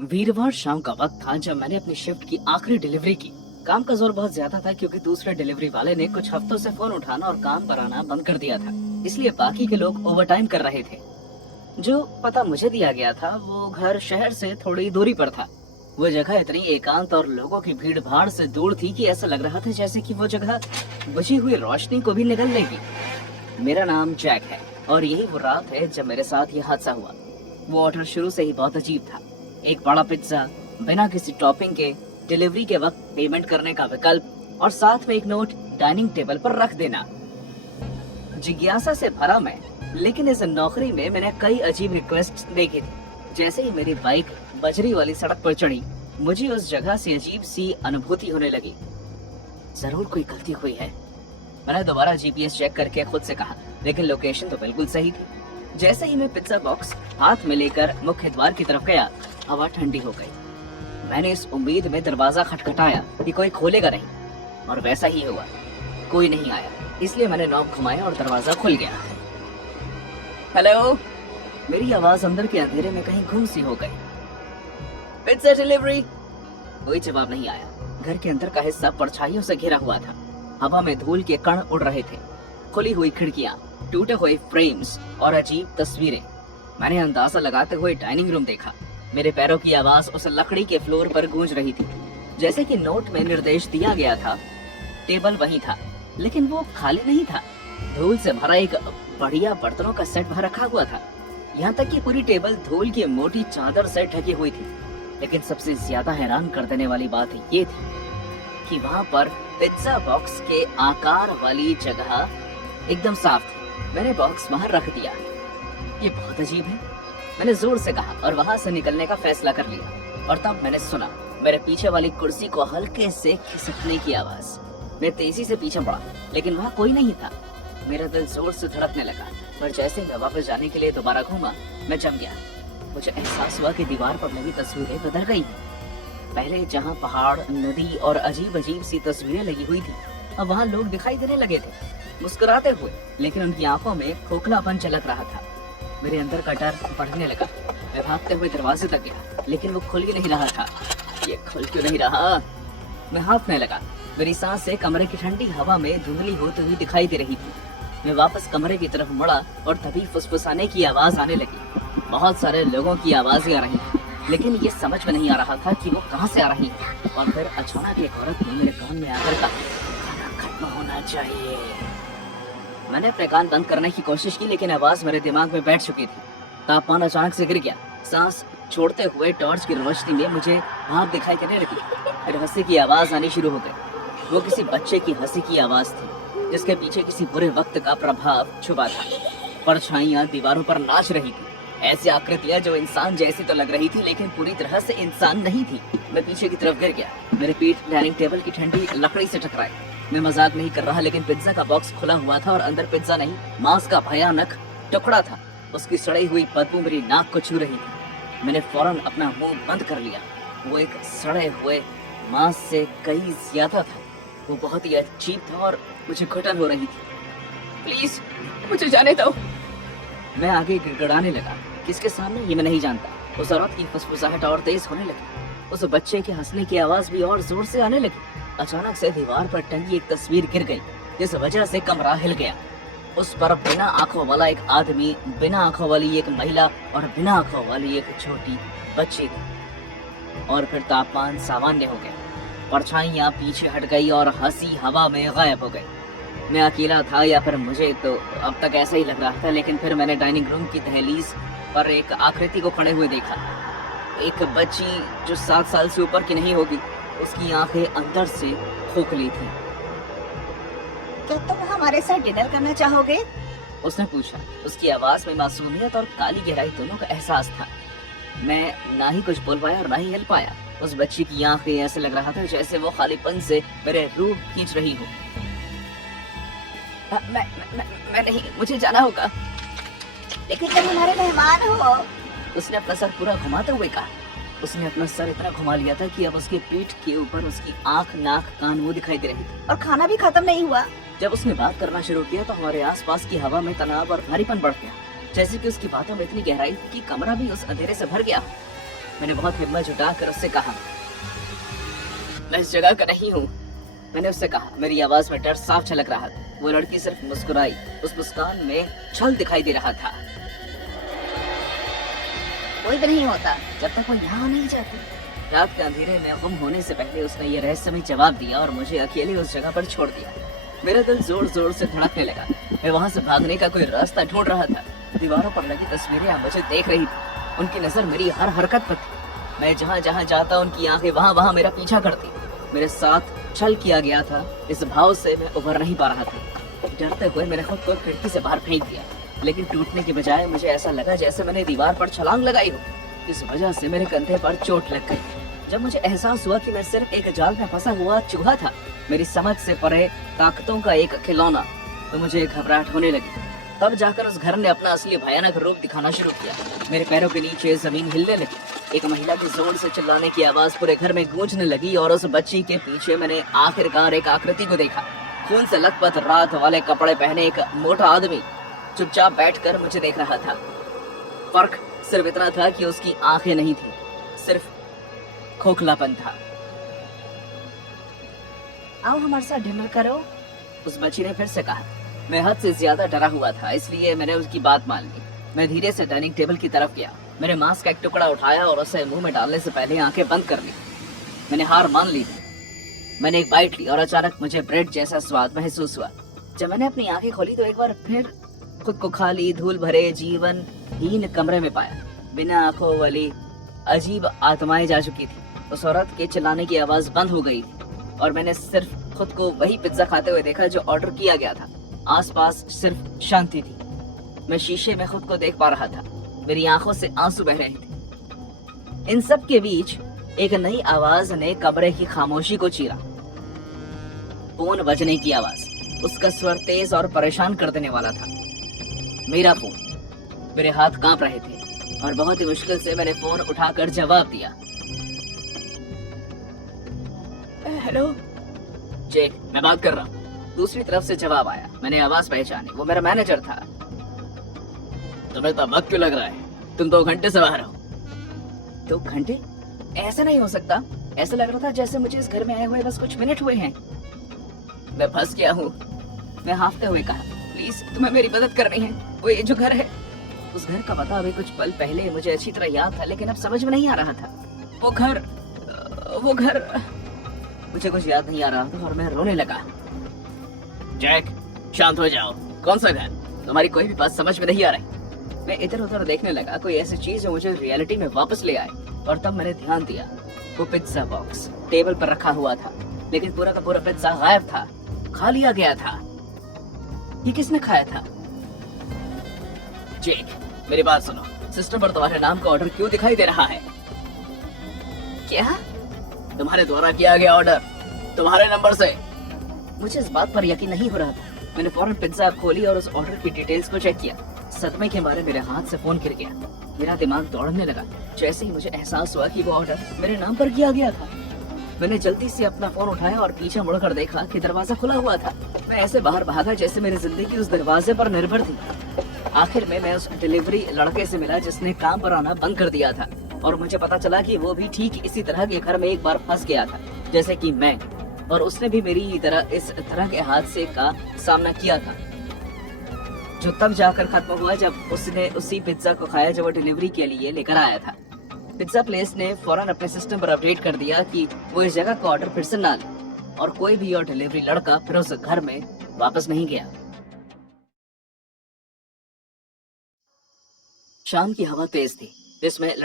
वीरवार शाम का वक्त था जब मैंने अपनी शिफ्ट की आखिरी डिलीवरी की। काम का जोर बहुत ज्यादा था क्योंकि दूसरे डिलीवरी वाले ने कुछ हफ्तों से फोन उठाना और काम पर आना बंद कर दिया था, इसलिए बाकी के लोग ओवरटाइम कर रहे थे। जो पता मुझे दिया गया था वो घर शहर से थोड़ी दूरी पर था। वो जगह इतनी एकांत और लोगों की भीड़ भाड़ से दूर थी कि ऐसा लग रहा था जैसे कि वो जगह बुझी हुई रोशनी को भी निगल लेगी। मेरा नाम जैक है और यही वो रात है जब मेरे साथ ये हादसा हुआ। वो ऑर्डर शुरू से ही बहुत अजीब था। एक बड़ा पिज्जा बिना किसी टॉपिंग के, डिलीवरी के वक्त पेमेंट करने का विकल्प और साथ में एक नोट डाइनिंग टेबल पर रख देना। जिज्ञासा से भरा मैं, लेकिन इस नौकरी में मैंने कई अजीब रिक्वेस्ट देखी थी। जैसे ही मेरी बाइक बजरी वाली सड़क पर चढ़ी, मुझे उस जगह से अजीब सी अनुभूति होने लगी। जरूर कोई गलती हुई है। मैंने दोबारा जीपीएस चेक करके खुद से कहा, लेकिन लोकेशन तो बिल्कुल सही थी। जैसे ही मैं पिज्जा बॉक्स हाथ में लेकर मुख्य द्वार की तरफ गया, हवा ठंडी हो गई। मैंने इस उम्मीद में दरवाजा खटखटाया कि कोई खोलेगा नहीं, और वैसा ही हुआ। कोई नहीं आया, इसलिए मैंने नॉब घुमाया और दरवाजा खुल गया। हेलो, मेरी आवाज अंदर के अंधेरे में कहीं गुम सी हो गई। Pizza delivery. कोई जवाब नहीं आया। घर के अंदर का हिस्सा परछाइयों से घिरा हुआ था। हवा में धूल के कण उड़ रहे थे। खुली हुई खिड़कियां, टूटे हुए फ्रेम्स और अजीब तस्वीरें। मैंने अंदाजा लगाते हुए डाइनिंग रूम देखा। मेरे पैरों की आवाज उस लकड़ी के फ्लोर पर गूंज रही थी, जैसे कि नोट में निर्देश दिया गया था। टेबल वहीं था, लेकिन वो खाली नहीं था। धूल से भरा एक बढ़िया बर्तनों का सेट भर रखा हुआ था। यहाँ तक कि पूरी टेबल धूल की मोटी चादर से ढकी हुई थी। लेकिन सबसे ज्यादा हैरान कर देने वाली बात ये थी कि वहाँ पर पिज्जा बॉक्स के आकार वाली जगह एकदम साफ थी। मैंने बॉक्स वहाँ रख दिया। ये बहुत अजीब है, मैंने जोर से कहा और वहाँ से निकलने का फैसला कर लिया। और तब मैंने सुना मेरे पीछे वाली कुर्सी को हल्के से खिसकने की आवाज। मैं तेजी से पीछे बढ़ा, लेकिन वहाँ कोई नहीं था। मेरा दिल जोर से धड़कने लगा, पर जैसे मैं वापस जाने के लिए दोबारा घूमा, मैं जम गया। मुझे एहसास हुआ कि दीवार पर लगी तस्वीरें बदल गई। पहले जहाँ पहाड़, नदी और अजीब अजीब सी तस्वीरें लगी हुई थी, अब वहाँ लोग दिखाई देने लगे थे, मुस्कुराते हुए, लेकिन उनकी आंखों में खोखलापन झलक रहा था। मेरे अंदर का डर बढ़ने लगा। मैं भागते हुए दरवाजे तक गया, लेकिन वो खुल ही नहीं रहा था। ये खुल क्यों नहीं रहा? मैं हाँफने लगा। मेरी सांसें कमरे की ठंडी हवा में धुंधली होती हुई दिखाई दे रही थी। मैं वापस कमरे की तरफ मुड़ा और तभी फुसफुसाने की आवाज आने लगी। बहुत सारे लोगों की आवाजें आ रही थी, लेकिन ये समझ में नहीं आ रहा था कि वो कहाँ से आ रही है। और फिर अचानक एक औरत ने मेरे कान में आकर कहा, खाना खत्म होना चाहिए। मैंने अपने कान बंद करने की कोशिश की, लेकिन आवाज मेरे दिमाग में बैठ चुकी थी। तापमान अचानक से गिर गया। सांस छोड़ते हुए टॉर्च की रोशनी में मुझे भाप दिखाई देने लगी। फिर हंसी की आवाज आनी शुरू हो गई। वो किसी बच्चे की हंसी की आवाज थी, जिसके पीछे किसी बुरे वक्त का प्रभाव छुपा था। परछाइयां दीवारों पर नाच रही थी, ऐसी आकृतियां जो इंसान जैसी तो लग रही थी, लेकिन पूरी तरह से इंसान नहीं थी। मैं पीछे की तरफ गिर गया। मेरी पीठ डाइनिंग टेबल की ठंडी लकड़ी से टकराई। मैं मजाक नहीं कर रहा, लेकिन पिज्जा का बॉक्स खुला हुआ था और अंदर पिज्जा नहीं, मांस का भयानक टुकड़ा था। उसकी सड़ी हुई बदबू मेरी नाक को छू रही थी। मैंने फौरन अपना मुंह बंद कर लिया। वो एक सड़े हुए मांस से कई ज्यादा था। वो बहुत ही अजीब था और मुझे घुटन हो रही थी। प्लीज मुझे जाने दो। मैं आगे गिड़गिड़ाने लगा। किसके सामने ये मैं नहीं जानता। उस औरत की फुसफुसाहट और तेज होने लगी। उस बच्चे के हंसने की आवाज भी और जोर से आने लगी। अचानक से दीवार पर टंगी एक तस्वीर गिर गई, जिस वजह से कमरा हिल गया। उस पर बिना आंखों वाला एक आदमी, बिना आंखों वाली एक महिला और बिना आंखों वाली एक छोटी बच्ची थी। और फिर तापमान सामान्य हो गया। परछाइयां पीछे हट गई और हंसी हवा में गायब हो गई। मैं अकेला था, या फिर मुझे तो अब तक ऐसा ही लग रहा था। लेकिन फिर मैंने डाइनिंग रूम की दहलीज पर एक आकृति को खड़े हुए देखा। एक बच्ची जो 7 साल से ऊपर की नहीं होगी। उसकी आंखें अंदर से खोखली थी। क्या तुम हमारे साथ डिनर करना चाहोगे? उसने पूछा। उसकी आवाज में मासूमियत और काली गहराई दोनों का एहसास था। मैं ना ही कुछ बोल पाया और ना ही हिल पाया। उस बच्ची की आंखें ऐसे लग रहा था जैसे वो खालीपन से मेरे रूह खींच रही हो। मैं नहीं, मुझे जाना होगा। लेकिन तुम हमारे मेहमान हो। उसने अपना सर पूरा घुमाते हुए कहा। उसने अपना सर इतना घुमा लिया था कि अब उसके पीठ के ऊपर उसकी आंख, नाक, कान वो दिखाई दे रही थी। और खाना भी खत्म नहीं हुआ। जब उसने बात करना शुरू किया तो हमारे आसपास की हवा में तनाव और भारीपन बढ़ गया, जैसे कि उसकी बातों में इतनी गहराई थी कि कमरा भी उस अंधेरे से भर गया। मैंने बहुत हिम्मत जुटाकर उससे कहा, मैं इस जगह का नहीं हूँ। मैंने उससे कहा। मेरी आवाज में डर साफ झलक रहा था। वो लड़की सिर्फ मुस्कुराई। उस मुस्कान में छल दिखाई दे रहा था। कोई भी नहीं होता जब तक वो यहाँ नहीं जाती। रात के अंधेरे में गुम होने से पहले उसने ये रहस्यमय जवाब दिया और मुझे अकेले उस जगह पर छोड़ दिया। मेरा दिल जोर जोर से धड़कने लगा। मैं वहाँ से भागने का कोई रास्ता ढूंढ रहा था। दीवारों पर लगी तस्वीरें मुझे देख रही थी। उनकी नजर मेरी हर हरकत पर थी। मैं जहाँ जहाँ जाता उनकी आंखें वहाँ वहाँ मेरा पीछा करती। मेरे साथ छल किया गया था। इस भाव से मैं उभर नहीं पा रहा था। डरते हुए मैंने खुद को खिड़की से बाहर फेंक दिया, लेकिन टूटने के बजाय मुझे ऐसा लगा जैसे मैंने दीवार पर छलांग लगाई हो। इस वजह से मेरे कंधे पर चोट लग गई। जब मुझे एहसास हुआ कि मैं सिर्फ एक जाल में फंसा हुआ चूहा था, मेरी समझ से परे ताकतों का एक खिलौना, तो मुझे घबराहट होने लगी। तब जाकर उस घर ने अपना असली भयानक रूप दिखाना शुरू किया। मेरे पैरों के नीचे जमीन हिलने लगी। एक महिला की जोर से चिल्लाने की आवाज पूरे घर में गूंजने लगी और उस बच्ची के पीछे मैंने आखिरकार एक आकृति को देखा। खून से लथपथ रात वाले कपड़े पहने एक मोटा आदमी चुपचाप बैठकर मुझे देख रहा था। फर्क सिर्फ इतना था कि उसकी आंखें नहीं थी, सिर्फ खोखलापन था। आओ हमारे साथ डिनर करो, उस बच्ची ने फिर से कहा। मैं हद से ज्यादा डरा हुआ था, इसलिए मैंने उसकी बात मान ली। मैं धीरे से डाइनिंग टेबल की तरफ गया। मैंने मांस का एक टुकड़ा उठाया और उसे मुंह में डालने से पहले आंखें बंद कर ली। मैंने हार मान ली थी। मैंने एक बाइट ली और अचानक मुझे ब्रेड जैसा स्वाद महसूस हुआ। जब मैंने अपनी आंखें खोली तो एक बार फिर खुद को खाली, धूल भरे, जीवनहीन कमरे में पाया। बिना आंखों वाली अजीब आत्माएं जा चुकी थी। उस औरत के चिल्लाने की आवाज बंद हो गई थी और मैंने सिर्फ खुद को वही पिज्जा खाते हुए देखा जो ऑर्डर किया गया था। आसपास सिर्फ शांति थी। मैं शीशे में खुद को देख पा रहा था। मेरी आंखों से आंसू बह रहे थे। इन सब के बीच एक नई आवाज ने कमरे की खामोशी को चीरा। फोन बजने की आवाज। उसका स्वर तेज और परेशान कर देने वाला था। मेरा फोन। मेरे हाथ कांप रहे थे और बहुत ही मुश्किल से मैंने फोन उठाकर जवाब दिया। हेलो जेक, मैं बात कर रहा हूँ। दूसरी तरफ से जवाब आया। मैंने आवाज पहचानी। वो मेरा मैनेजर था। तुम्हें तो वक्त क्यों लग रहा है? तुम 2 घंटे से बाहर हो। 2 घंटे? ऐसा नहीं हो सकता। ऐसा लग रहा था जैसे मुझे इस घर में आए हुए बस कुछ मिनट हुए हैं। मैं फंस गया हूँ, मैं हाफते हुए कहा। प्लीज, तुम्हें मेरी मदद करनी है। वो ये जो घर है, उस घर का पता अभी कुछ पल पहले मुझे अच्छी तरह याद था, लेकिन अब समझ में नहीं आ रहा था। वो घर मुझे कुछ याद नहीं आ रहा था और मैं रोने लगा। जैक, शांत हो जाओ। कौन सा घर? तुम्हारी कोई भी बात समझ में नहीं आ रही। मैं इधर उधर देखने लगा, कोई ऐसी चीज जो मुझे रियलिटी में वापस ले आए। और तब मैंने ध्यान दिया, वो पिज्जा बॉक्स टेबल पर रखा हुआ था, लेकिन पूरा का पूरा पिज्जा गायब था, खा लिया गया था। ये किसने खाया था? जैक, मेरी बात सुनो। सिस्टम पर तुम्हारे नाम का ऑर्डर क्यों दिखाई दे रहा है? क्या? तुम्हारे द्वारा किया गया ऑर्डर तुम्हारे नंबर से। मुझे इस बात पर यकीन नहीं हो रहा था। मैंने फौरन पिज्जा खोली और उस ऑर्डर की डिटेल्स को चेक किया। सदमे के मारे मेरे हाथ से फोन गिर गया। मेरा दिमाग दौड़ने लगा जैसे ही मुझे एहसास हुआ कि वो ऑर्डर मेरे नाम पर किया गया था। मैंने जल्दी से अपना फोन उठाया और पीछे मुड़कर देखा कि दरवाजा खुला हुआ था। मैं ऐसे बाहर भागा जैसे मेरी जिंदगी उस दरवाजे पर निर्भर थी। आखिर में मैं उस डिलीवरी लड़के से मिला जिसने काम पर आना बंद कर दिया था, और मुझे पता चला कि वो भी ठीक इसी तरह के घर में एक बार फंस गया था जैसे कि मैं, और उसने भी मेरी ही तरह इस तरह के हादसे का सामना किया था, जो तब जाकर खत्म हुआ जब उसने उसी पिज्जा को खाया जो वो डिलीवरी के लिए लेकर आया था। पिज्जा प्लेस ने फौरन अपने सिस्टम पर अपडेट कर दिया कि वो इस जगह का ऑर्डर फिर से ना ले, और कोई भी और डिलीवरी लड़का फिर उस घर में वापस नहीं गया। शाम की हवा तेज थी, जिसमें